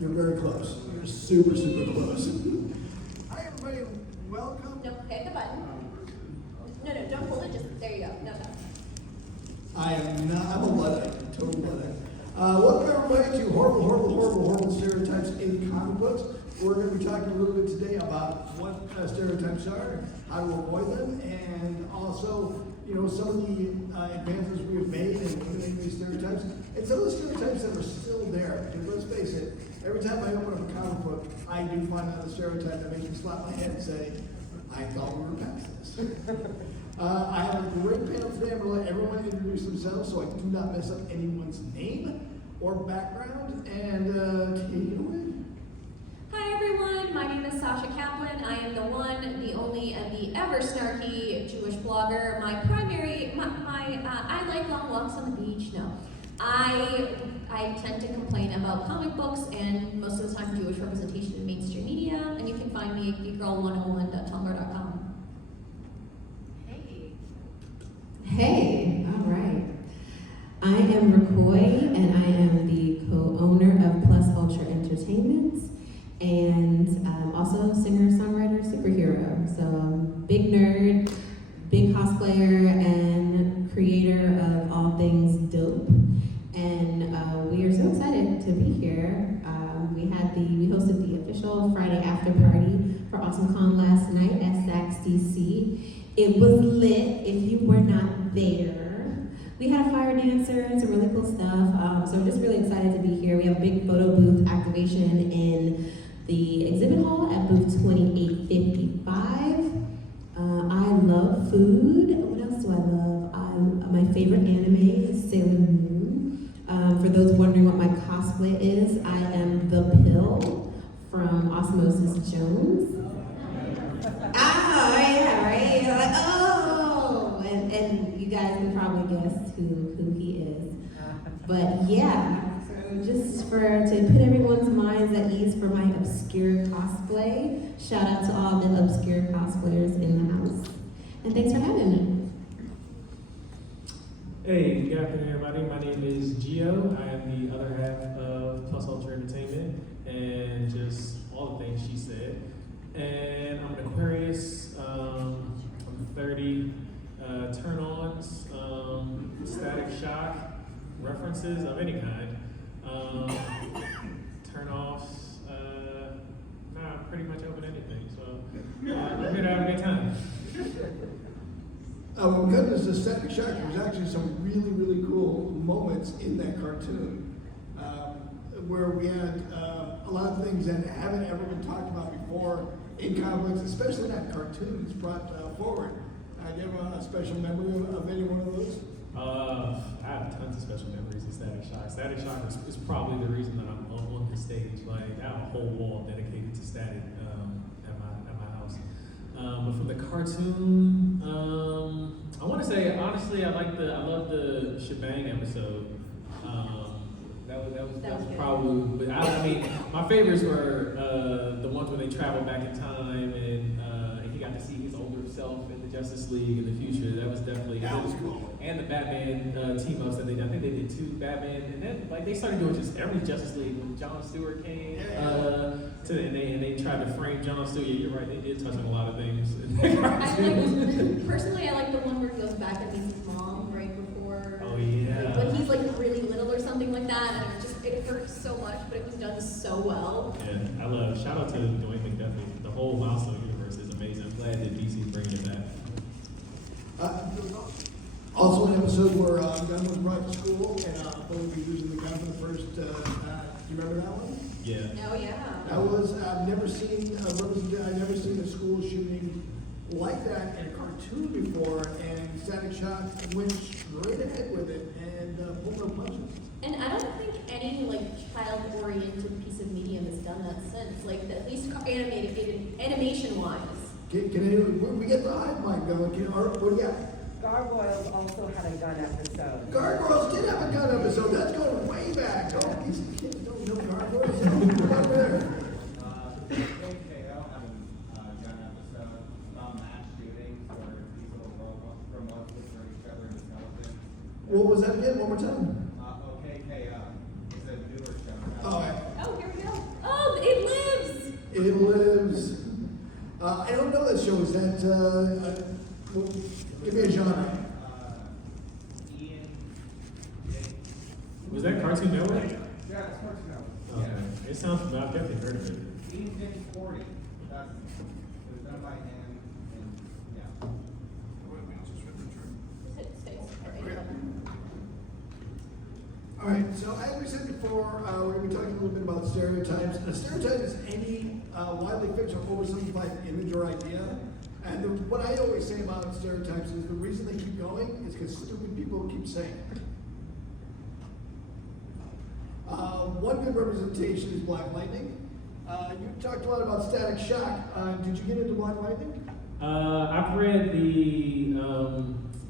You're very close. You're super, super close. Hi, everybody. Welcome. No, hit the button. No, don't hold it. Just there you go. No. I am not. I'm a Luddite. Total Luddite. Welcome, everybody, to horrible stereotypes in comic books. We're going to be talking a little bit today about what stereotypes are, how to avoid them, and also, some of the advances we have made in eliminating these stereotypes, and some of the stereotypes that are still there. Because let's face it, every time I open up a comic book, I do find out a stereotype that makes me slap my head and say, I thought we were past this. I have a great panel today. I'm going to let everyone introduce themselves so I do not mess up anyone's name or background. And take it away. Hi everyone, my name is Sasha Kaplan. I am the one, the only, and the ever snarky Jewish blogger. I like long walks on the beach. No, I tend to complain about comic books and most of the time Jewish representation in mainstream media. And you can find me at geekgirl101.tumblr.com. Hey, all right. I am Rakoy, and I am the co-owner of Plus Ultra Entertainment, and also singer, songwriter, superhero. So big nerd, big cosplayer, and creator of all things dope. And we are so excited to be here. We hosted the official Friday after party for AwesomeCon last night at Saks DC. It was lit. If you were not there, we had a fire dancer and some really cool stuff. So we're just really excited to be here. We have a big photo booth activation in the exhibit hall at booth 2855. I love food. What else do I love? My favorite anime is Sailor Moon. For those wondering what my cosplay is, I am the Pill from Osmosis Jones. Oh, yeah, right? You're like, oh! And you guys can probably guess who he is. But yeah, so just to put everyone's minds at ease for my obscure cosplay, shout out to all the obscure cosplayers in the house. And thanks for having me. Hey, good afternoon, everybody. My name is Gio. I am the other half of Plus Ultra Entertainment and just all the things she said. And I'm an Aquarius. I'm 30. Turn-ons, static shock, references of any kind. Turn-offs. I'm pretty much open to anything. So I'm here to have a good time. Goodness, the static shock, there was actually some really, really cool moments in that cartoon where we had a lot of things that haven't ever been talked about before in comics, especially that cartoons brought forward. Do you have a special memory of any one of those? I have tons of special memories of Static Shock. Static Shock is probably the reason that I'm on the stage. Like, I have a whole wall dedicated to Static at my house. But from the cartoon, I want to say honestly, I love the Shebang episode. That was probably. But I mean, my favorites were the ones where they travel back in time and he got to see his older self in the Justice League in the future. That was definitely cool. And the Batman team ups that they did. I think they did 2 Batman, and then like they started doing just every Justice League when John Stewart came and they tried to frame John Stewart. Yeah, you're right. They did touch on a lot of things. Personally, I like the one where he goes back and meets his mom right before. Oh yeah. When he's like really little or something like that, and it hurts so much, but it was done so well. Yeah, I love. Shout out to Dwayne McDuffie. The whole Milestone universe is amazing. I'm glad that DC's bringing it back. Also an episode where a gun was brought to school and we'll be using the gun for the first, do you remember that one? Yeah. Oh yeah. That was, I've never seen a school shooting like that in a cartoon before, and Static Shock went straight ahead with it and pulled no punches. And I don't think any child-oriented piece of medium has done that since, at least animation-wise. Can we get the hive mind going? What do you got? Gargoyles also had a gun episode. Gargoyles did have a gun episode. That's going way back. Oh, these kids don't know Gargoyles. What about there? KKO had a gun episode about mass shootings where people promote for each other in skeleton. What was that again? One more time. OKKO is a newer show. Oh, yeah. Oh, here we go. It lives. I don't know that show. Is that? Well, give me a genre. Ian. Was that Cartoon Network? Yeah, it's hard to know. Okay. It sounds familiar. I've definitely heard of it. Ian James 40. That's, it was done by him, and, yeah. All right, so as we said before, we're going to be talking a little bit about stereotypes. A stereotype is any widely fixed or oversimplified image or idea. And what I always say about stereotypes is the reason they keep going is because stupid people keep saying it. One good representation is Black Lightning. You talked a lot about Static Shock. Did you get into Black Lightning? I've read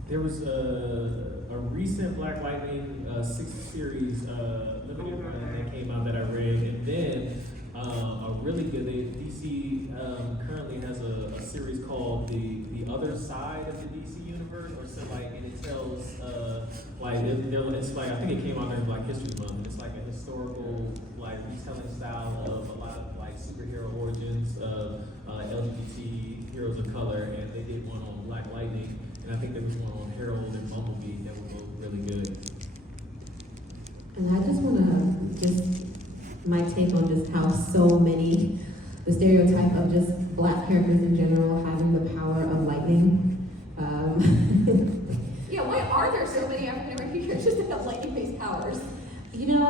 there was a recent Black Lightning 6th series limited run that came out that I read, and then a really good, DC currently has a series called the Other Side of the DC Universe, or so like, and it tells it's like, I think it came out during Black History Month, and it's like a historical like retelling style of a lot of like superhero origins of LGBT heroes of color, and they did one on Black Lightning, and I think there was one on Herald and Bumblebee that were both really good. And I just want to my take on just how so many, the stereotype of just Black characters in general having the power of lightning. Yeah, why are there so many African American characters that have lightning-based powers? I don't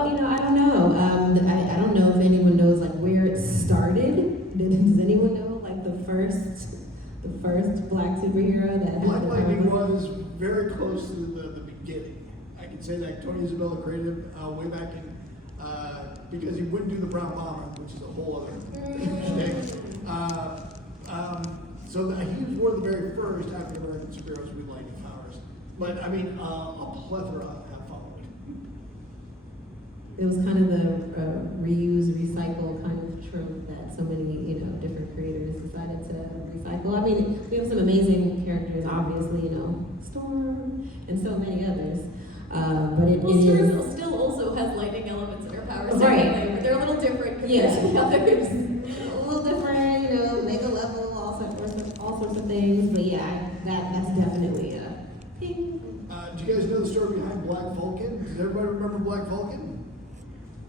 know. I don't know if anyone knows like where it started. Does anyone know like the first Black superhero that Black had the Lightning power? was very close to the beginning. I can say that Tony Isabella created him way back in, because he wouldn't do the Brown Bomber, which is a whole other thing. So he was one of the very first African American superheroes with lightning powers. But I mean, a plethora have followed. It was kind of the reuse, recycle kind of trope that so many, different creators decided to recycle. I mean, we have some amazing characters, obviously, Storm and so many others. But it Storm still also has lightning elements in her powers, Right. but they're a little different compared Yeah. to the others. a little different, mega level, all sorts of things. But yeah, that's definitely a thing. Do you guys know the story behind Black Vulcan? Does everybody remember Black Vulcan?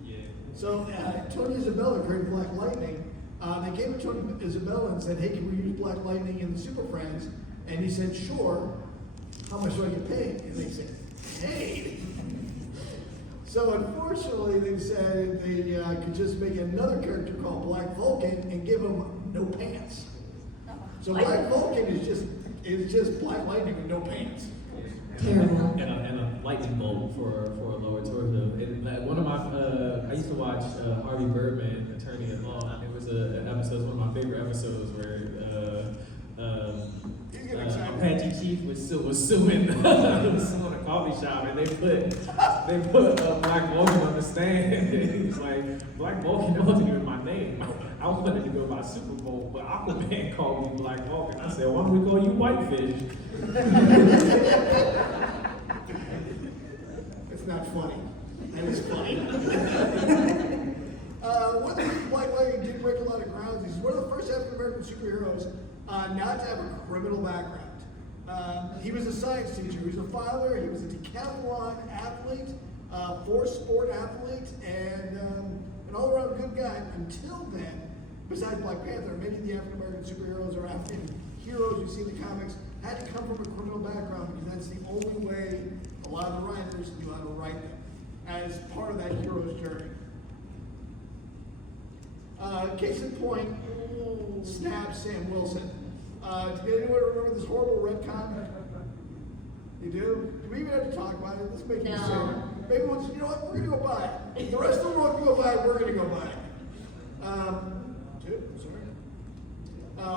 Yeah. So Tony Isabella created Black Lightning. They came to Tony Isabella and said, "Hey, can we use Black Lightning in the Super Friends?" And he said, "Sure. How much do I get paid?" And they said, "Paid." So unfortunately, they said they could just make another character called Black Vulcan and give him no pants. So Black Vulcan is just Black Lightning with no pants. Terrible. And a lightning bolt for a lower torso. And one of my, I used to watch Harvey Birdman, Attorney at Law. And there was an episode, one of my favorite episodes, where Apache Chief was suing a coffee shop, and they put Black Vulcan on the stand. And he's like, Black Vulcan, that wasn't even my name. I wanted to go by Super Bowl, but Aquaman called me Black Vulcan. I said, why don't we call you Whitefish? It's not funny. That is funny. One thing Black Lightning did break a lot of grounds. He's one of the first African American superheroes not to have a criminal background. He was a science teacher. He was a father. He was a decathlon athlete, force sport athlete, and an all-around good guy. Until then, besides Black Panther, many of the African American superheroes or African heroes you see in the comics had to come from a criminal background because that's the only way a lot of the writers knew how to write them as part of that hero's journey. Case in point, Snap Sam Wilson. Did anyone remember this horrible retcon? You do? Do we even have to talk about it? Let's make it No. sad. Maybe we'll, you know what? We're going to go buy it. The rest of the world can go buy it. We're going to go buy it. Sorry.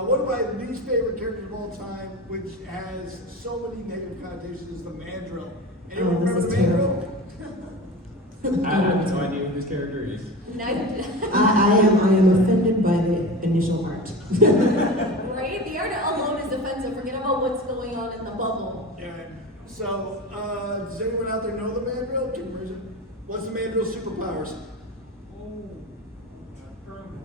One of my least favorite characters of all time, which has so many negative connotations, is the Mandrill. Anyone remember this the is Mandrill? I have no idea who this character is. Neither. I am offended by the initial art. Right? The art alone is offensive. Forget about what's going on in the bubble. Yeah. So, does anyone out there know the Mandrill? What's the Mandrill's superpowers? Thermal.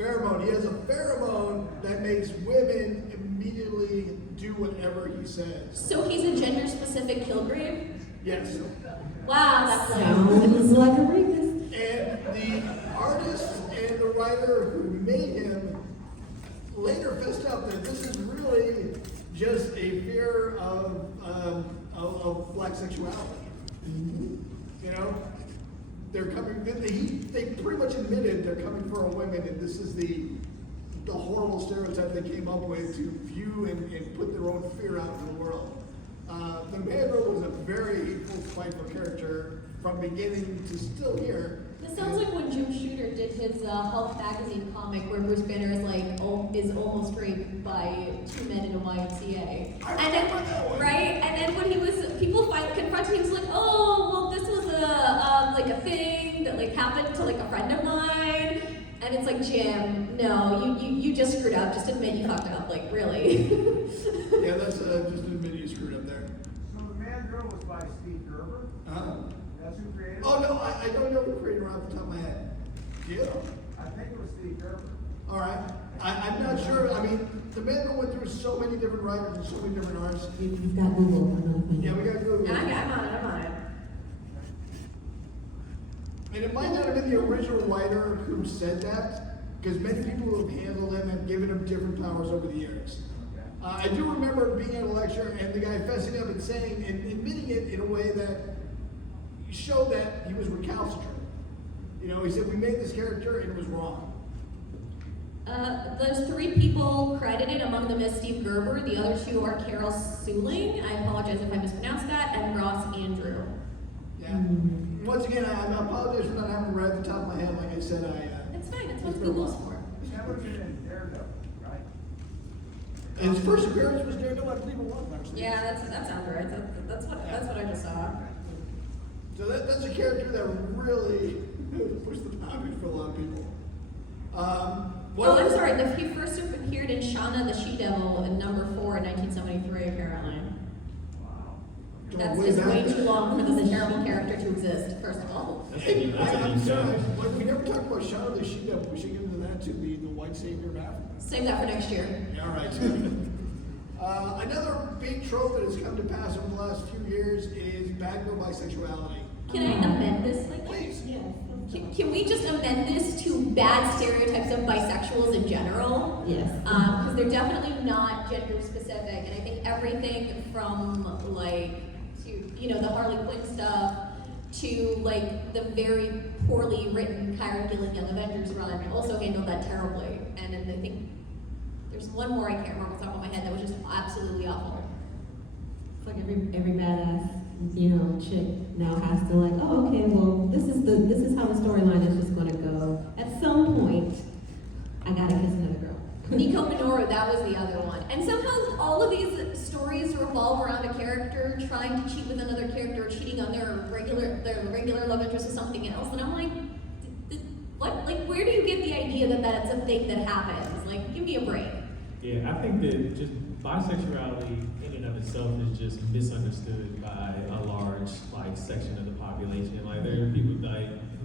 Pheromone. He has a pheromone that makes women immediately do whatever he says. So he's a gender-specific Kilgrave? Yes. Wow, that's like... Sounds like a rapist. And the artist and the writer who made him later fessed up that this is really just a fear of black sexuality. You know, they're coming. They pretty much admitted they're coming for a women, and this is the horrible stereotype they came up with to view and put their own fear out in the world. The Mandrill was a very hateful, spiteful character from beginning to still here. This sounds like when Jim Shooter did his Hulk magazine comic where Bruce Banner is like is almost raped by two men in a YMCA. I And then, remember that one. right? And then when he was people confronted him, he's like, oh, well, this was a thing that like happened to like a friend of mine. And it's like, Jim, no, you just screwed up. Just admit you fucked up. Like, really? Yeah, that's just admit you screwed up there. So the Man Girl was by Steve Gerber. That's who created it. Oh no, I don't know who created her off the top of my head. Do you? I think it was Steve Gerber. All right. I'm not sure. I mean, the Mandrill went through so many different writers and so many different artists. You've got Google. I know. Yeah, we got Google. I'm on it. And it might not have been the original writer who said that, because many people who have handled him have given him different powers over the years. I do remember being at a lecture and the guy fessing up and saying and admitting it in a way that showed that he was recalcitrant. You know, he said, we made this character and it was wrong. There's 3 people credited, among them is Steve Gerber. The other 2 are Carol Suling, I apologize if I mispronounced that, and Ross Andrew. Yeah. Once again, I apologize for not having it right at the top of my head. Like I said, It's fine, it's what It's been a Google's while. for. That was in Daredevil, right? and his first appearance was Daredevil, I believe it was actually. Yeah, that sounds right. That's what I just saw. So that's a character that really pushed the boundaries for a lot of people. I'm sorry. He first appeared in Shauna the She-Devil in number 4 in 1973, apparently. Wow. That's way just back way then. too long for this terrible character to exist, first of all. Hey, I'm deep sorry, dive. but we never talked about Shadow the She-Devil. We should get into that too, the white savior of Africa. Save that for next year. Yeah, all right. Another big trope that has come to pass over the last few years is bad girl bisexuality. Can I amend this slightly? Please. Can we just amend this to bad stereotypes of bisexuals in general? Yes. Because they're definitely not gender specific, and I think everything from like to the Harley Quinn stuff to like the very poorly written Kyra Gillen Young Avengers run also handled that terribly. And then I think there's one more I can't remember off the top of my head that was just absolutely awful. It's like every badass, chick now has to like, oh, okay, well, this is how the storyline is just gonna go. At some point, I gotta kiss another girl. Nico Minoru, that was the other one. And somehow all of these stories revolve around a character trying to cheat with another character, or cheating on their regular love interest with something else. And I'm like, what? Like, where do you get the idea that that's a thing that happens? Like, give me a break. Yeah, I think that just bisexuality in and of itself is just misunderstood by a large section of the population. Like there are people who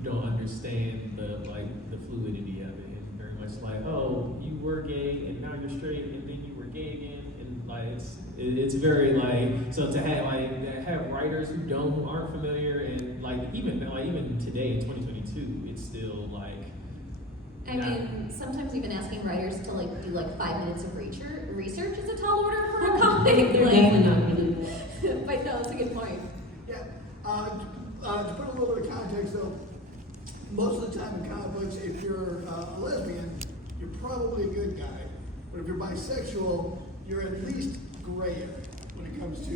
don't understand the fluidity of it, and very much like, oh, you were gay and now you're straight and then you were gay again, and it's very so to have writers who aren't familiar, and even today in 2022 it's still I mean, sometimes even asking writers to do 5 minutes of research is a tall order for a comic. They're definitely not gonna do that. But no, it's a good point. Yeah. To put a little bit of context though, most of the time in comic books, if you're a lesbian, you're probably a good guy. But if you're bisexual, you're at least grayer when it comes to,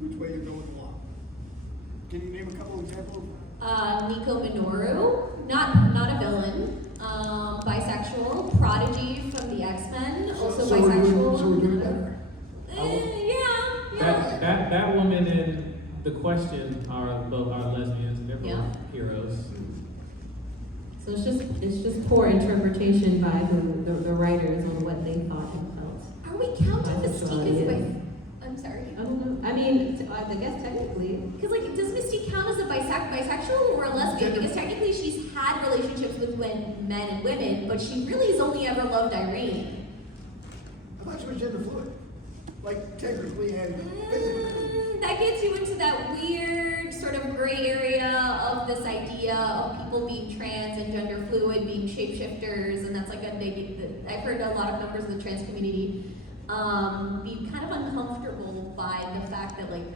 which way you're going along. Can you name a couple examples? Nico Minoru, not a villain, bisexual, Prodigy from the X-Men, also so bisexual. So we're doing better. Yeah. that woman and the Question are lesbians, and they're both Yeah. heroes. So it's just poor interpretation by the writers on what they thought and felt. Are we counting Bisexuality Mystique as is- I'm sorry. I don't know. I mean, I guess technically. Because does Mystique count as a bisexual or a lesbian? Because technically she's had relationships with men and women, but she really has only ever loved Irene. I thought she was gender fluid, like technically and physically. That gets you into that weird sort of gray area of this idea of people being trans and gender fluid, being shapeshifters, and that's like I've heard a lot of members of the trans community be kind of uncomfortable by the fact that like,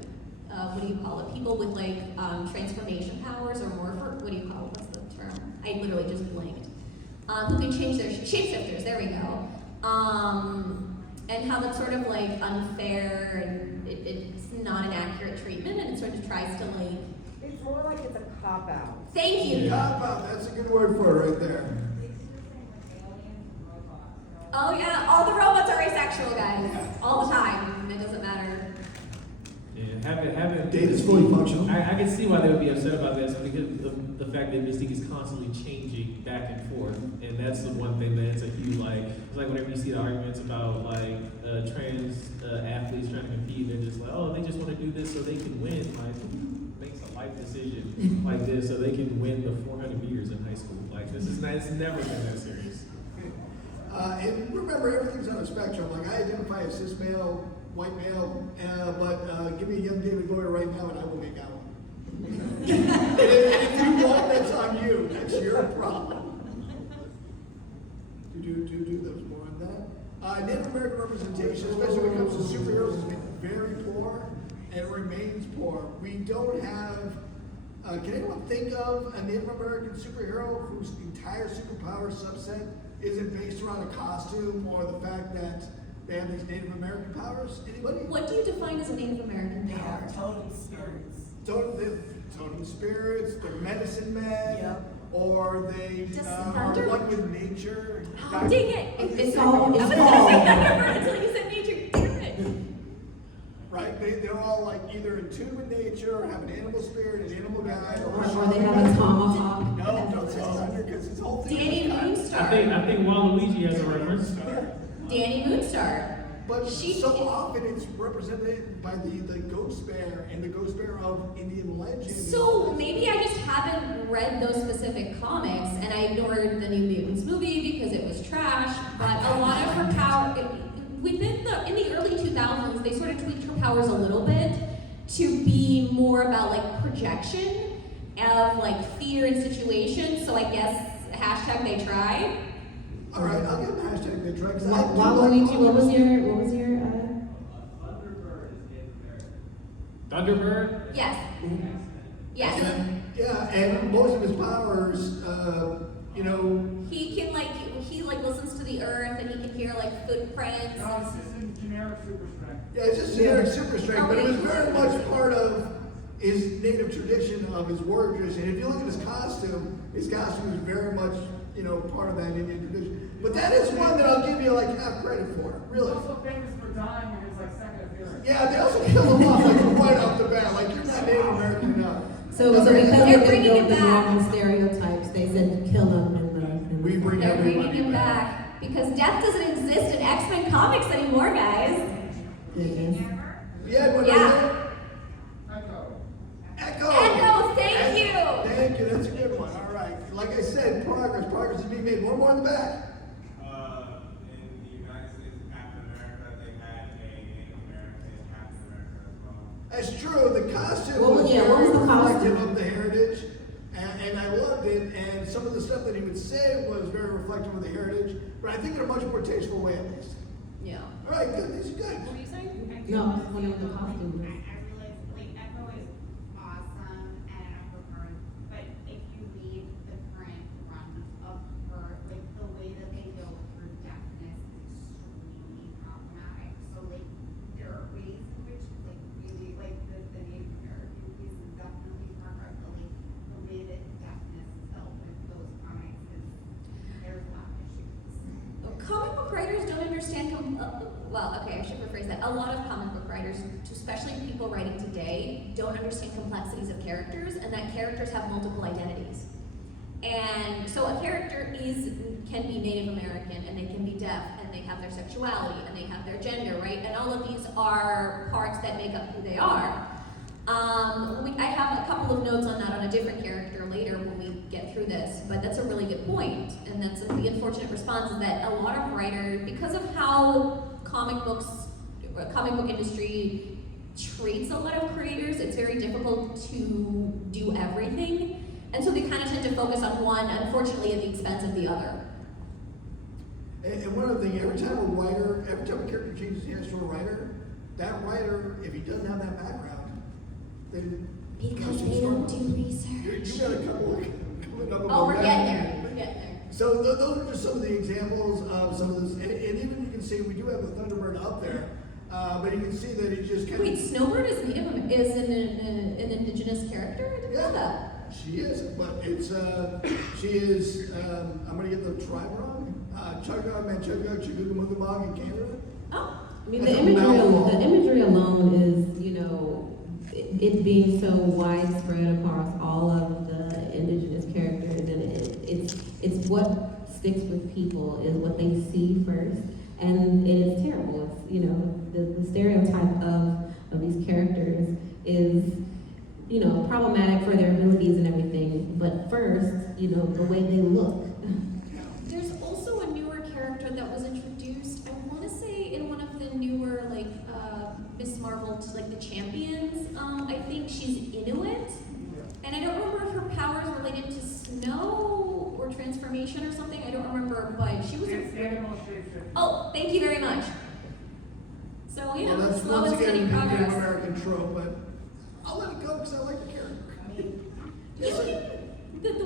what do you call it? People with like transformation powers or morpher, what do you call it? What's the term? I literally just blanked. Who can change their shapeshifters, there we go. And how that's sort of like unfair and it's not an accurate treatment and it sort of tries to like. It's more like it's a cop-out. Thank you. Cop out, that's a good word for it right there. Oh yeah, all the robots are asexual, guys. All the time. It doesn't matter. Yeah, having Data's fully functional. I can see why they would be upset about this because the fact that Mystique is constantly changing back and forth, and that's the one thing that's a huge like. It's like whenever you see the arguments about like trans athletes trying to compete, they're just like, oh, they just want to do this so they can win. Like, who makes a life decision like this so they can win the 400 meters in high school? Like this is not. It's never been that serious. And remember, everything's on a spectrum. Like I identify as cis male, white male, but give me a young David Bowie right now, and I will make out. and if you won't, that's on you. That's your problem. There was more on that. Native American representation, especially when it comes to superheroes, has been very poor and remains poor. We don't have. Can anyone think of a Native American superhero whose entire superpower subset isn't based around a costume or the fact that they have these Native American powers? Anybody? What do you define as a Native American They power? have totem spirits. Totem spirits, they're medicine men, Yep. or they Just are thunder? one with nature. Oh, dang it! It's all, I was it's gonna all. say Thunderbird until you said nature. Damn it. Right? They're all like either in tune with nature or have an animal spirit, an animal guide, Or they have a tomahawk. No, don't say thunder because his whole thing Danny is cut. Moonstar. I think Waluigi has a reference. Danny Moonstar. But She- so often it's represented by the ghost bear and the ghost bear of Indian legend. So maybe I just haven't read those specific comics and I ignored the New Mutants movie because it was trash. But a lot of her power in the early 2000s, they sort of tweaked her powers a little bit to be more about like projection of like fear in situations. So I guess hashtag they tried. All right, I'll give them hashtag they try. Waluigi, what was your Thunderbird is Native American. Thunderbird. Yes. Yes. Yeah, and most of his powers, He can he listens to the earth and he can hear like footprints. No, it's just a generic super strength. yeah, it's just generic super strength, but it was very much part of his native tradition of his warrior tradition. And if you look at his costume is very much, part of that Indian tradition. But that is one that I'll give you like half credit for, really. He's also famous for dying in his second appearance. Yeah, they also kill him off like right off the bat, like you're not Native American enough. So because They're they didn't bringing go him with the back. normal stereotypes, they said kill him in the. We bring They're bringing everybody him back because death doesn't exist in X-Men comics anymore, guys. Goodness. Yeah, what Yeah. Echo. Echo, thank you. Thank you, that's a good one. All right. Like I said, progress is being made. One more in the back. In the United States, Captain America, they had a Native American Captain America as well. That's true. The costume What was the reflective costume? of the heritage, and I loved it. And some of the stuff that he would say was very reflective of the heritage, but I think in a much more tasteful way, at least. Yeah. All right, good. These are good. What were you saying? No, just one of the costumes. I realize, Echo is awesome and of her, but if you read the current run of her, the way that they deal with her deafness is extremely problematic. So, there are ways in which, really, the Native American piece is definitely progress, but, the way that deafness is dealt with those comics is, there's a lot of issues. Comic book writers don't understand. I should rephrase that. A lot of comic book writers, especially people writing today, don't understand complexities of characters, and that characters have multiple identities. And so a character can be Native American, and they can be deaf, and they have their sexuality, and they have their gender, right? And all of these are parts that make up who they are. I have a couple of notes on that on a different character later when we get through this, but that's a really good point. And that's the unfortunate response is that a lot of writers, because of how comic book industry treats a lot of creators, it's very difficult to do everything. And so they kind of tend to focus on one, unfortunately, at the expense of the other. And one other thing, every time a character changes hands to a writer, that writer, if he doesn't have that background, then Because they don't do research. You got a couple of Oh, we're getting there. We're getting there. So those are just some of the examples of some of this, and even you can see we do have a Thunderbird up there, but you can see that he just kind Wait, of. Snowbird is an indigenous character? I didn't know that. She is, but she is. I'm gonna get the tribe wrong. Chugga, Manchugga, Chugga, in Canada. Oh. I mean, the imagery alone is, you know, it being so widespread across all of the indigenous characters, and it's what sticks with people is what they see first, and it is terrible. It's, you know, the stereotype of these characters is, you know, problematic for their abilities and everything, but first, you know, the way they look. There's also a newer character that was introduced, I want to say in one of the newer, like, Miss Marvel, like the Champions. I think she's Inuit. And I don't remember if her powers related to snow or transformation or something. I don't remember, but she was Oh, thank you very much. So, you know, Well, that's slow once and steady again an progress. American trope, but I'll let it go because I like the character.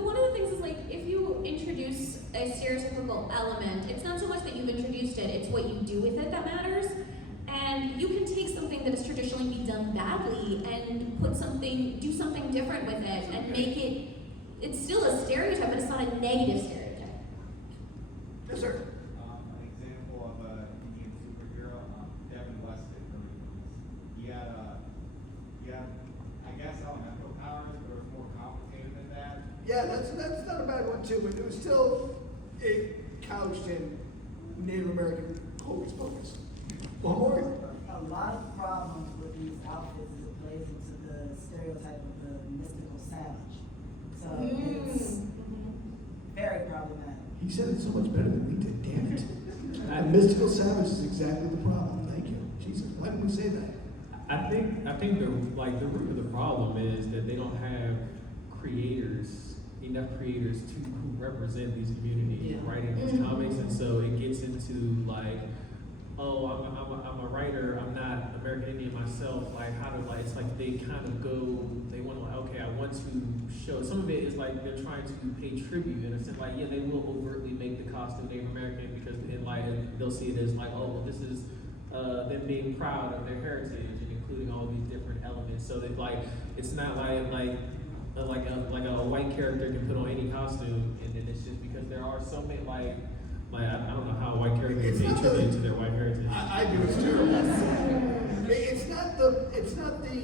One of the things is, like, if you introduce a stereotypical element, it's not so much that you've introduced it, it's what you do with it that matters. And you can take something that has traditionally been done badly and do something different with it and make it's still a stereotype, but it's not a negative stereotype. Yes, sir. An example of an Indian superhero, Devin West did really nice. He had, I guess, elemental powers, but it was more complicated than that. Yeah, that's not a bad one too, but it was still couched in Native American hocus pocus. One more. A lot of problems with these outfits is it plays into the stereotype of the mystical savage. So it's very problematic. He said it so much better than we did, damn it. And mystical savage is exactly the problem. Thank you. Jesus, why didn't we say that? I think the root of the problem is that they don't have enough creators who represent these communities writing these comics, and so it gets into like, oh, I'm a writer, I'm not American Indian myself, like how to, like, it's like they kind of go, they want to, like, okay, I want to show, some of it is like they're trying to pay tribute, and it's like, yeah, they will overtly make the costume Native American because in light of, they'll see it as like, oh, well, this is them being proud of their heritage and including all these different elements, so that, like, it's not like a white character can put on any costume, and then it's just because there are so many, like I don't know how a white character can pay tribute to their white heritage. I do, it's terrible. It's not the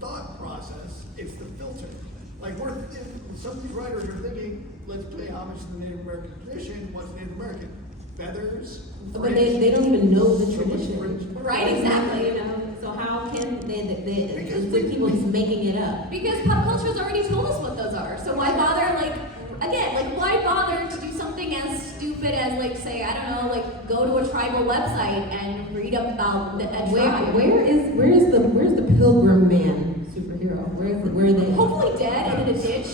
thought process, it's the filter. Like some of these writers are thinking, let's pay homage to the Native American tradition. What's Native American? Feathers. But they don't even know the So much tradition. fringe. Right, exactly. You know, so how can it's like people just making it up. Because pop culture's already told us what those are. So why bother, why bother to do something as stupid as, like, say, I don't know, like, go to a tribal website and read about the tribe? Where's the Pilgrim Man superhero? Where are they? Hopefully dead and in a ditch.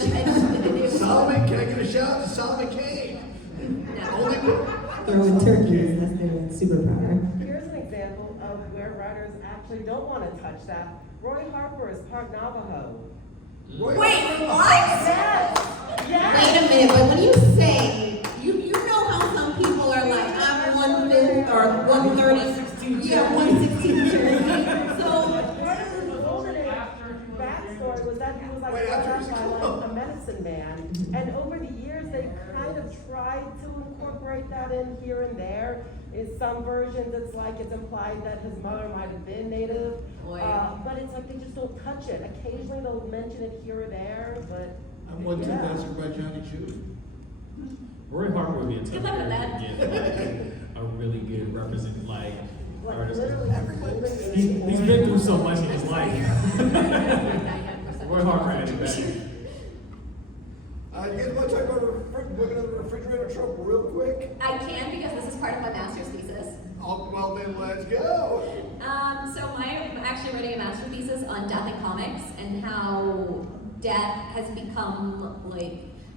Solomon, can I get a shout out to Solomon Kane? Only Throwing turkeys, that's their superpower. Here's an example of where writers actually don't want to touch that. Roy Harper is part Navajo. Roy Wait, Harper. what? Yes! Wait a minute, but when you say, you know how some people are like, I'm 1/5 or 1/30, yeah, 1/16. So, Backstory was that he was like Wait, after he's brought up by cool. like a medicine man, and over the years they kind of tried to incorporate that in here and there. In some versions, it's like it's implied that his mother might have been native, but it's like they just don't touch it. Occasionally they'll mention it here or there, but I'm one yeah. by Johnny Chu. Roy Harper would be a tough Good luck with character to get, like, a really good representative, like artist. literally He's been through so much in his life. Roy Harper had it back. You guys want to talk about women in the refrigerator trope real quick? I can because this is part of my master's thesis. Oh, well then, let's go. So I'm actually writing a master's thesis on death in comics and how death has become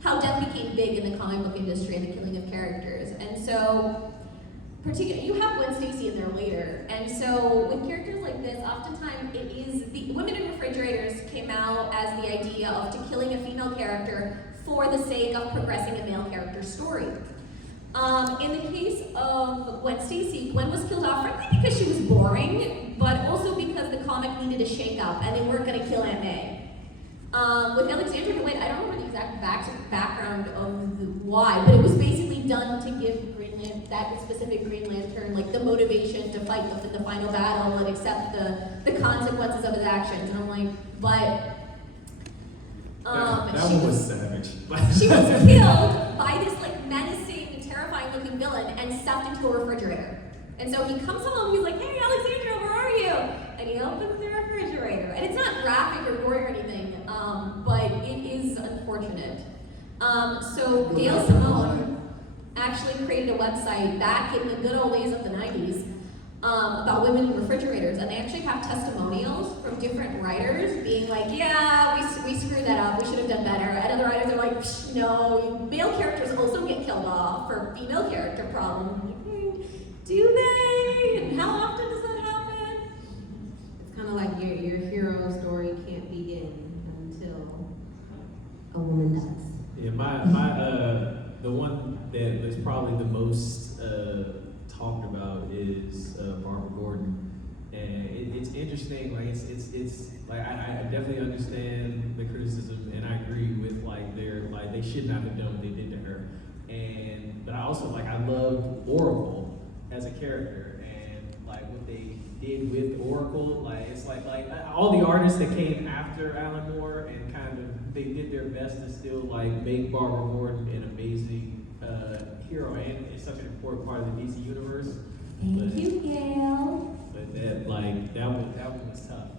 how death became big in the comic book industry and the killing of characters. And so, you have Gwen Stacy in there later. And so with characters like this, oftentimes it is the women in refrigerators came out as the idea of killing a female character for the sake of progressing a male character's story. In the case of Gwen Stacy, Gwen was killed off frankly because she was boring, but also because the comic needed a shake-up and they weren't going to kill Aunt May. With Alexandra DeWitt, I don't remember the exact background of why, but it was basically done to give that specific Green Lantern the motivation to fight the final battle and accept the consequences of his actions. And I'm like, but that one was savage. she was killed by this menacing, terrifying looking villain and stuffed into a refrigerator. And so he comes home, he's like, hey Alexandra, where are you? And he opens the refrigerator. And it's not graphic or gory or anything, but it is unfortunate. So Gail Simone actually created a website back in the good old days of the 90s about women in refrigerators, and they actually have testimonials from different writers being like, yeah, we screwed that up, we should have done better. And other writers are like, no, male characters also get killed off for female character problems. Do they? And how often does that happen? It's kind of like your hero story can't begin until a woman dies. Yeah, the one that was probably the most talked about is Barbara Gordon, and it's interesting. It's I definitely understand the criticism, and I agree with they should not have done what they did to her, but I also I loved Oracle as a character, and what they did with Oracle, it's all the artists that came after Alan Moore and they did their best to still make Barbara Gordon an amazing hero, and it's such an important part of the DC universe. Thank you, Gail. But that one was tough.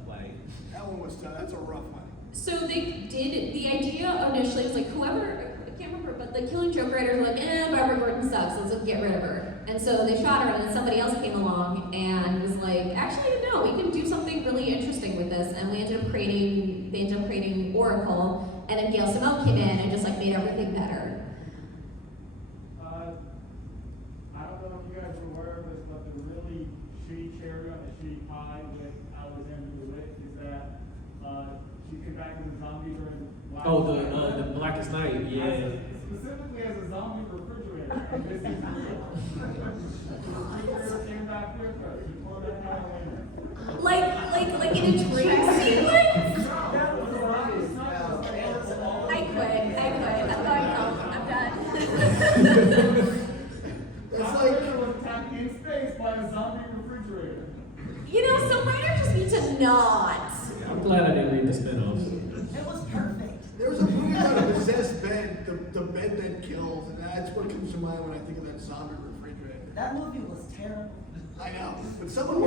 That one was tough. That's a rough one. So they did, the idea initially was whoever, I can't remember, but the Killing Joke writers were Barbara Gordon sucks, let's get rid of her. And so they shot her, and then somebody else came along and was actually no, we can do something really interesting with this. And they ended up creating Oracle, and then Gail Simone came in and just made everything better. I don't know if you guys are aware of this, but the really shitty cherry on the shitty pie with Alexandra DeWitt is that she came back in the zombie during The Blackest Night, yeah. Specifically as a zombie refrigerator, and this is real. The refrigerator came back with her. She pulled that out later. In a dream sequence? I quit. I'm going home. I'm done. Alexandra was attacked in space by a zombie refrigerator. Some writers just need to not. I'm glad I didn't read the spinoffs. It was perfect. There was a movie about a possessed bed, the bed that kills, and that's what comes to mind when I think of that zombie refrigerator. That movie was terrible. I know, but someone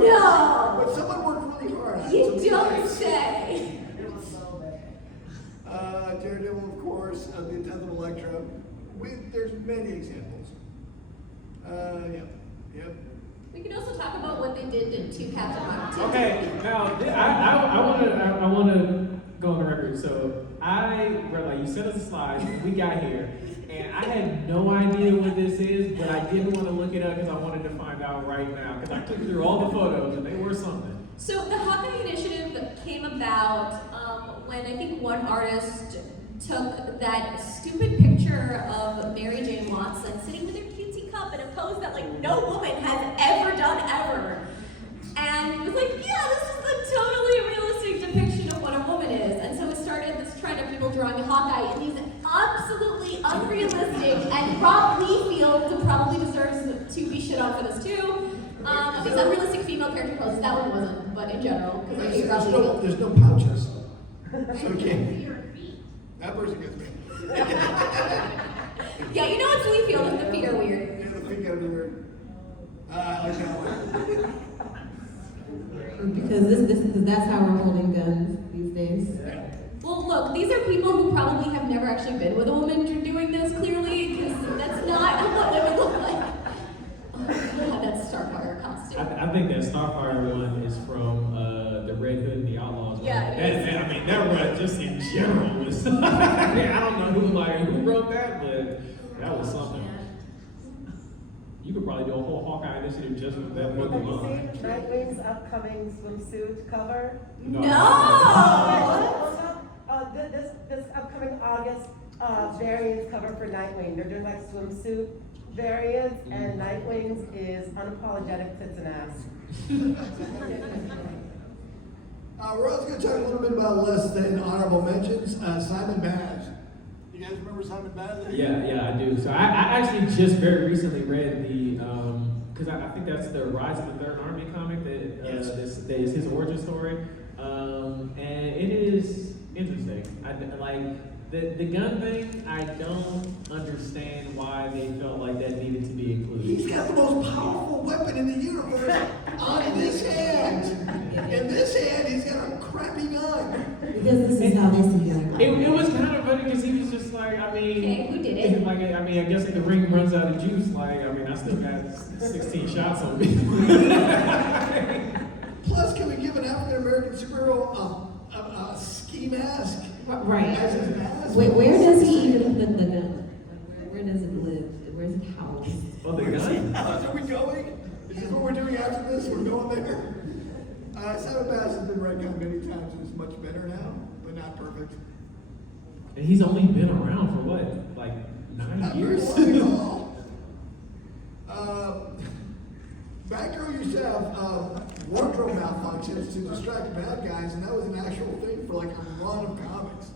worked really hard on it. You So don't nice. say. It was so bad. Daredevil, of course, the Death of Elektra. There's many examples. Yep. We can also talk about what they did to Captain Marvel. Okay, now I want to go on the record. So you sent us a slide, we got here, and I had no idea what this is, but I didn't want to look it up because I wanted to find out right now because I clicked through all the photos and they were something. So the Hawkeye Initiative came about when I think one artist took that stupid picture of Mary Jane Watson sitting with her cutesy cup in a pose that no woman has ever done ever. And was yeah, this is the totally realistic depiction of what a woman is. And so it started this trend of people drawing Hawkeye in these absolutely unrealistic, and Rob Liefeld probably deserves to be shit on for this too. These unrealistic female character poses. That one wasn't, but in general, because I hate Rob Liefeld. There's no pouches. So you can't. Your feet. That person gets me. Yeah, it's Liefeld if the feet are weird. Yeah, the feet gotta be weird. I like that one. Because that's how we're holding guns these days. Yeah. Well, look, these are people who probably have never actually been with a woman doing this, clearly, because that's not what women look like. Oh, God, that's Starfire costume. I think that Starfire one is from the Red Hood and the Outlaws. Yeah, it is. I mean, that one just in general was. I don't know who wrote that, but that was something. You could probably do a whole Hawkeye initiative just with that one Have you alone. seen Nightwing's upcoming swimsuit cover? No! This upcoming August variants cover for Nightwing. They're doing like swimsuit variants, and Nightwing's is unapologetic tits and ass. We're also going to talk a little bit about less than honorable mentions. Simon Baz. You guys remember Simon Baz? Yeah, I do. So I actually just very recently read the because I think that's the Rise of the Third Army comic that that is his origin story, and it is interesting. I like the gun thing. I don't understand why they felt like that needed to be included. He's got the most powerful weapon in the universe on this hand. In this hand, he's got a crappy gun. Because this is how they see it. It was kind of funny because he was just like, I mean, Okay, who did it? Like, I mean, I guess if the ring runs out of juice, like, I mean, I still got 16 shots on me. Plus, can we give an African American superhero a ski mask? Right. As his mask? Where does he even put the gun? Where does it live? Where's it housed? Oh, the gun? Are we going? Is this what we're doing after this? We're going there? Simon Bass has been retconned many times and is much better now, but not perfect. And he's only been around for what, like 9 Not years? very long at all. Batgirl used to have wardrobe malfunctions to distract bad guys, and that was an actual thing for like a run of comics.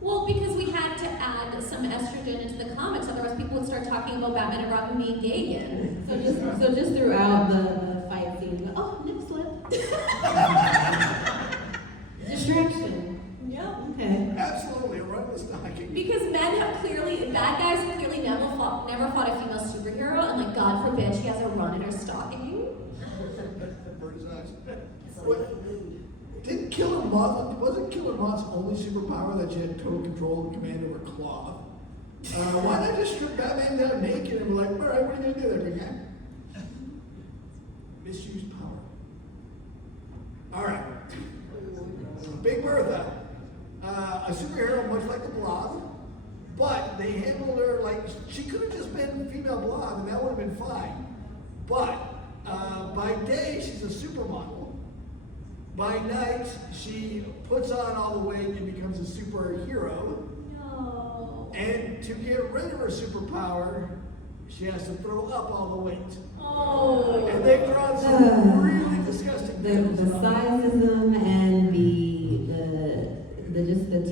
Well, because we had to add some estrogen into the comics, otherwise people would start talking about Batman and Robin being gay again. So just throughout the fight scene, oh, nip slip. Distraction. Yep. Okay. Absolutely, a run of the stocking. Because bad guys have clearly never fought a female superhero, and like, God forbid she has a run in her stocking. Bird's eyes. What? Didn't Killer Moth, wasn't Killer Moth's only superpower that she had total control and command over cloth? Why not just strip Batman down naked and be like, all right, what are you gonna do there, big guy? Misused power. All right. Big Bertha, a superhero much like the Blob, but they handled her like, she could have just been female Blob and that would have been fine. But by day, she's a supermodel. By night, she puts on all the weight and becomes a superhero. No. And to get rid of her superpower, she has to throw up all the weight. Oh. And they've drawn some really disgusting The things. sizeism and the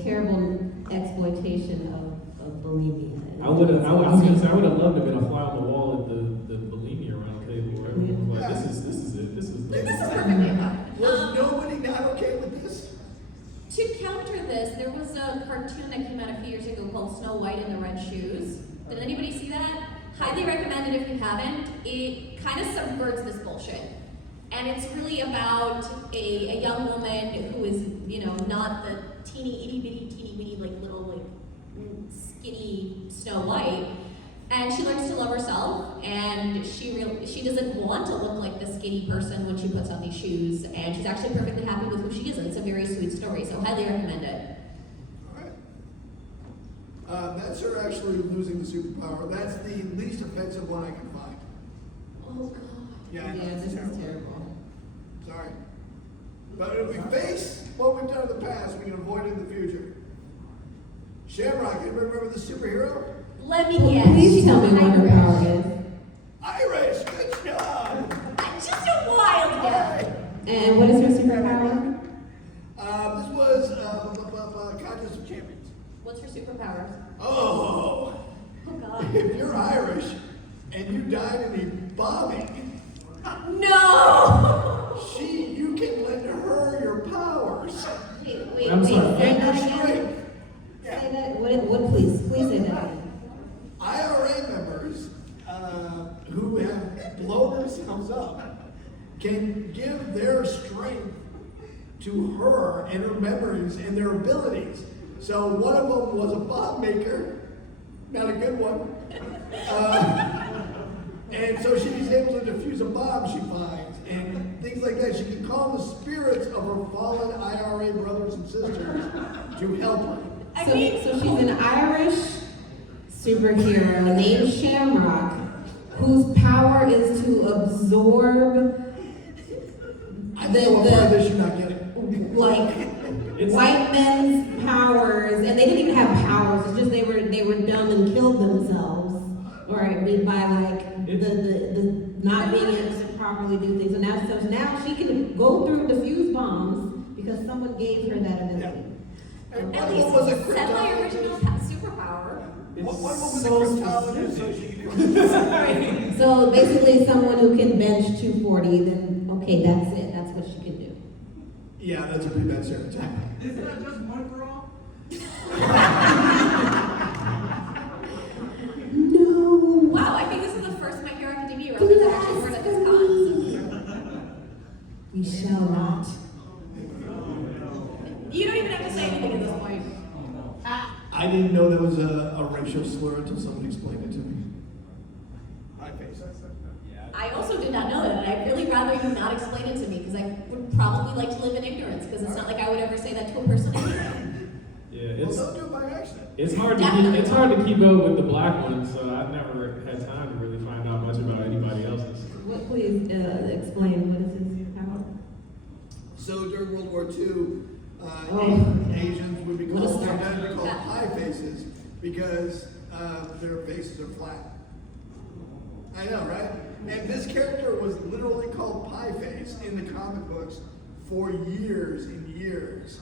terrible exploitation of bulimia. I was gonna say I would have loved to have been a fly on the wall at the bulimia round table where everyone was like, this is it. This is perfectly fine. Was nobody not okay with this? To counter this, there was a cartoon that came out a few years ago called Snow White and the Red Shoes. Did anybody see that? Highly recommend it if you haven't. It kind of subverts this bullshit. And it's really about a young woman who is, not the teeny, itty bitty, teeny weeny, like little, like skinny Snow White. And she learns to love herself, and she doesn't want to look like the skinny person when she puts on these shoes, and she's actually perfectly happy with who she is, and it's a very sweet story, so highly recommend it. All right. That's her actually losing the superpower. That's the least offensive one I can find. Oh, God. Yeah, I know, Yeah, it's this is terrible. terrible. Sorry. But if we face what we've done in the past, we can avoid it in the future. Shamrock, anybody remember the superhero? Let me guess. Please tell me what her power is. Irish, good job! Just a wild guess. And what is her superpower? This was Contest of Champions. What's her superpower? Oh, Oh, God. if you're Irish and you died in a bombing, No! you can lend her your powers Wait, I'm sorry. and your Say strength. that. What, please say that. IRA members who have blown themselves up can give their strength to her and her memories and their abilities. So one of them was a bomb maker, not a good one. And so she's able to defuse a bomb she finds and things like that. She can call the spirits of her fallen IRA brothers and sisters to help her. So she's an Irish superhero named Shamrock, whose power is to absorb I think what part of this you're not getting. White men's powers, and they didn't even have powers. It's just they were dumb and killed themselves, or by the not being able to properly do things. So now she can go through diffuse bombs because someone gave her that ability. And At one least was a it's semi-original superpower. One was a cryptologist, so she could do. So basically, someone who can bench 240, then okay, that's it. That's what she can do. Yeah, that's a pretty bad stereotype. Isn't that just one for all? No. Wow, I think this is the first My Hero Academia reference I've actually heard at this con. We shall not. You don't even have to say anything at this point. I didn't know that was a racial slur until somebody explained it to me. High face. I also did not know that, and I'd really rather you not explain it to me, because I would probably like to live in ignorance, because it's not like I would ever say that to a person anyway. Yeah, Well, it's don't do it by accident. it's hard to keep up with the black ones, so I've never had time to really find out much about anybody else's. What, please explain what is his power? So during World War II, Asians would be What a called, start. sometimes be called pie faces because their faces are flat. I know, right? And this character was literally called Pie Face in the comic books for years and years.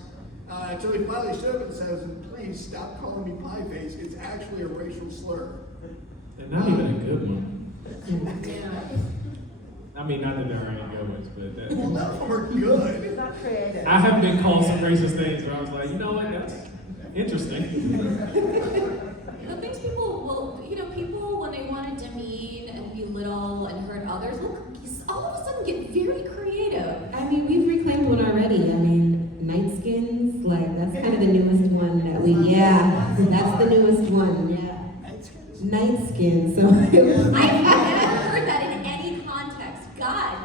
Until he finally showed up and says, please stop calling me Pie Face. It's actually a racial slur. And not even a good one. I mean, not that there are any good ones, but Well, none of them are good. It's not creative. I have been called some racist things where I was like, you know what, that's interesting. The things people will, people when they want to demean and belittle and hurt others, will all of a sudden get very creative. I mean, we've reclaimed one already. I mean, night skins, that's kind of the newest one that's the newest one, Night skin, so. I've never heard that in any context. God.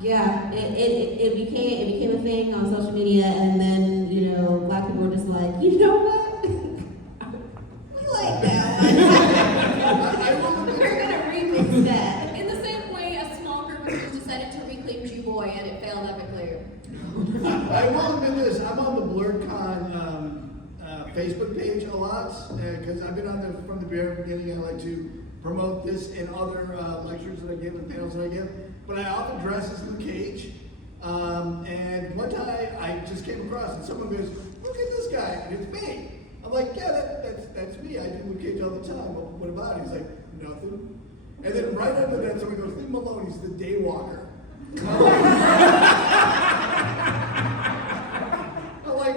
Yeah, it became a thing on social media, and then, black people were just like, you know what? We like that one. We're gonna remix that. In the same way, a small group of Jews decided to reclaim Jew Boy, and it failed epically. I will admit this, I'm on the BlurredCon Facebook page a lot, because I've been on there from the very beginning. I like to promote this in other lectures that I give and panels that I give, but I often dress as Luke Cage. And one time I just came across and someone goes, look at this guy, and it's me. I'm like, yeah, that's me. I do Luke Cage all the time. Well, what about it? He's like, nothing. And then right under that, someone goes, leave him alone. He's the Daywalker. I'm like,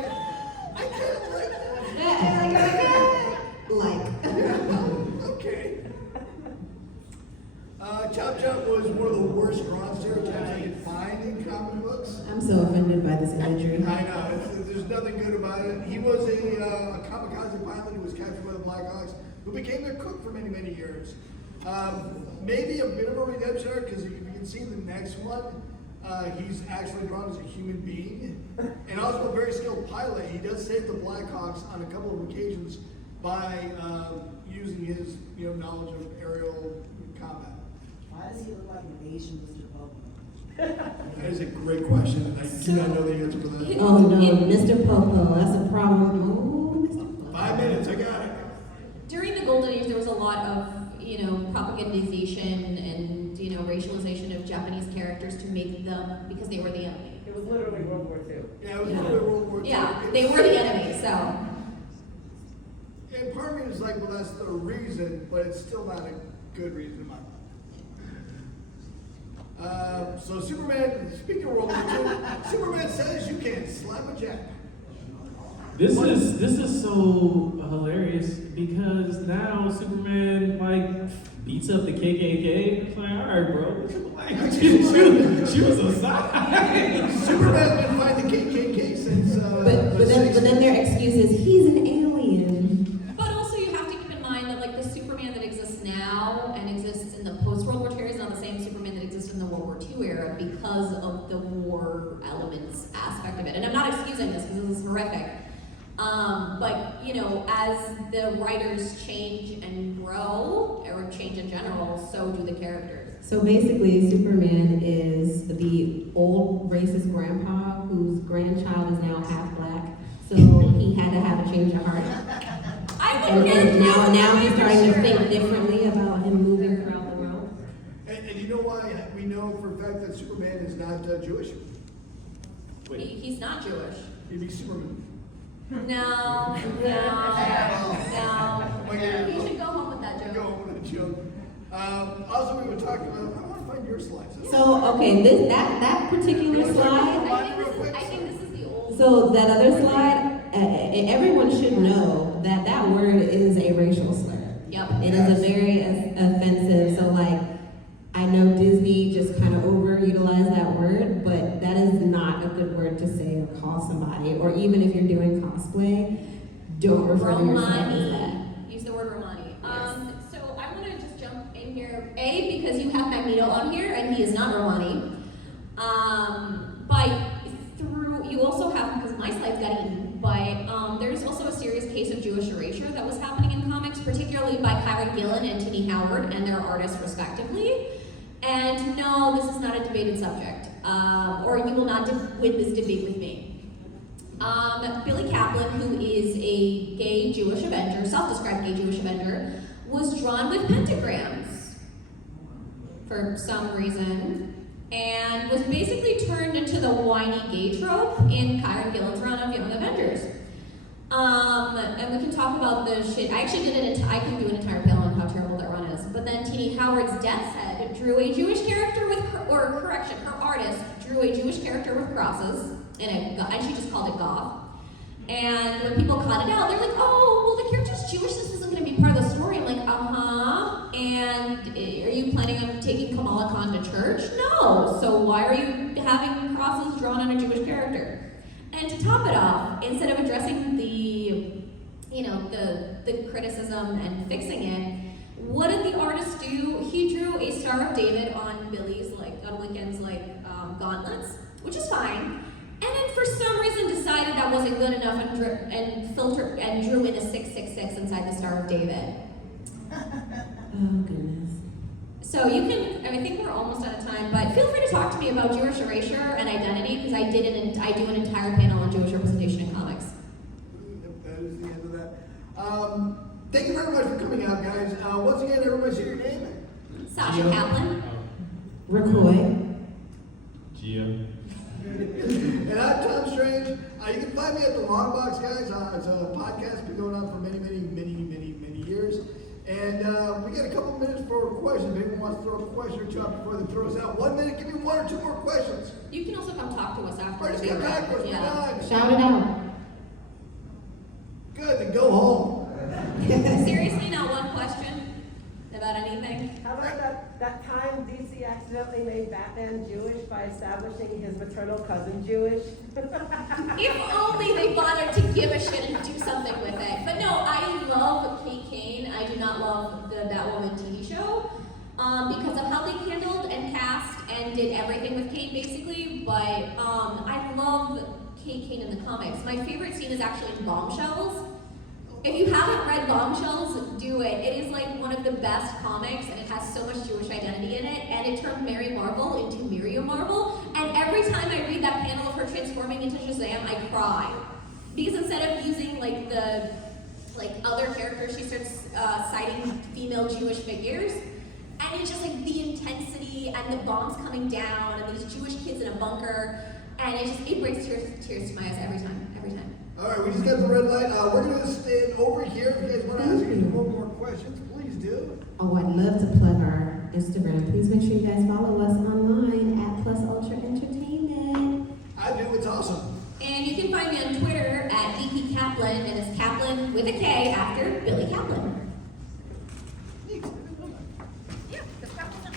I can't like that. Okay. Chop Chop was one of the worst drawn stereotypes I could find in comic books. I'm so offended by this imagery. I know, there's nothing good about it. He was a kamikaze pilot who was captured by the Blackhawks, who became their cook for many, many years. Maybe a bit of a redemption arc, because if you can see the next one, he's actually drawn as a human being. And also a very skilled pilot. He does save the Blackhawks on a couple of occasions by using his knowledge of aerial combat. Why does he look like an Asian Mr. Popo? That is a great question. I do not know the answer for that. Oh no, Mr. Popo, that's a problem. Oh, Mr. Popo. 5 minutes, I got it. During the Golden Age, there was a lot of, propagandization and, racialization of Japanese characters to make them, because they were the enemy. It was literally World War II. Yeah, it was literally World War II. Yeah, they were the enemy, so. And part of me is like, well, that's the reason, but it's still not a good reason in my mind. So Superman, speaking of World War II, Superman says you can't slap a jack. This is so hilarious because now Superman beats up the KKK. It's like, all right, bro, choose a side. Superman's been fighting the KKK since. But then their excuse is he's an alien. exists now and exists in the post-World War II era is not the same Superman that existed in the World War II era because of the war elements aspect of it. And I'm not excusing this because this is horrific. But, you know, as the writers change and grow, or change in general, so do the characters. So basically, Superman is the old racist grandpa whose grandchild is now half black. So he had to have a change of heart. And now he's starting to think differently about him moving throughout the world. And you know why we know for a fact that Superman is not Jewish? He's not Jewish. He'd be Superman. No. You should go home with that joke. Go home with a joke. Also, we were talking about, I want to find your slides. So, okay, that particular slide, I think this is the old. so that other slide, everyone should know that that word is a racial slur. Yep. It is a very offensive, so like, I know Disney just kind of overutilized that word, but that is not a good word to say or call somebody, or even if you're doing cosplay, don't refer to yourself as that. Use the word Romani. Yes. So I want to just jump in here, because you have Magneto on here, and he is not Romani. You also have, because my slides got eaten, but there's also a serious case of Jewish erasure that was happening in comics, particularly by Karen Gillan and Tini Howard and their artists respectively. And no, this is not a debated subject, or you will not win this debate with me. Billy Kaplan, who is a gay Jewish Avenger, self-described gay Jewish Avenger, was drawn with pentagrams for some reason, and was basically turned into the whiny gay trope in Karen Gillan's run of Young Avengers. And we can talk about the shit. I actually I can do an entire panel on how terrible that run is. But then Tini Howard's Death's Head drew a Jewish character with, her artist drew a Jewish character with crosses, and she just called it goth. And when people caught it out, they're like, oh, well, the character's Jewish, this isn't going to be part of the story. I'm like, and are you planning on taking Kamala Khan to church? No, so why are you having crosses drawn on a Jewish character? And to top it off, instead of addressing the criticism and fixing it, what did the artist do? He drew a Star of David on Billy's, on Wiccan's, gauntlets, which is fine. And then for some reason decided that wasn't good enough and drew in a 666 inside the Star of David. Oh, goodness. So you can, I think we're almost out of time, but feel free to talk to me about Jewish erasure and identity, because I do an entire panel on Jewish representation in comics. That is the end of that. Thank you very much for coming out, guys. Once again, everybody say your name. Sasha Kaplan. Rekoy. Gio. And I'm Tom Strange. You can find me at the Longbox Guys. It's a podcast been going on for many years. And we got a couple minutes for questions. If anyone wants to throw a question or two out before they throw us out. 1 minute, give me one or two more questions. You can also come talk to us after. Or just come back to us. We're done. Shout it out. Good, then go home. Seriously, not one question about anything? How about that time DC accidentally made Batman Jewish by establishing his maternal cousin Jewish? If only they bothered to give a shit and do something with it. But no, I love Kate Kane. I do not love the Batwoman TV show because of how they handled and cast and did everything with Kate, basically. But I love Kate Kane in the comics. My favorite scene is actually in Bombshells. If you haven't read Bombshells, do it. It is like one of the best comics, and it has so much Jewish identity in it, and it turned Mary Marvel into Miriam Marvel, and every time I read that panel of her transforming into Shazam, I cry. Because instead of using the other characters, she starts citing female Jewish figures, and it's just the intensity and the bombs coming down, and these Jewish kids in a bunker, and it brings tears to my eyes every time. All right, we just got the red light. We're going to stand over here. If you guys want to ask any more questions, please do. Oh, I'd love to plug our Instagram. Please make sure you guys follow us online at Plus Ultra Entertainment. I do. It's awesome. And you can find me on Twitter at Geeky Kaplan, and it's Kaplan with a K after Billy Kaplan. Neat. Yeah, that's Kaplan.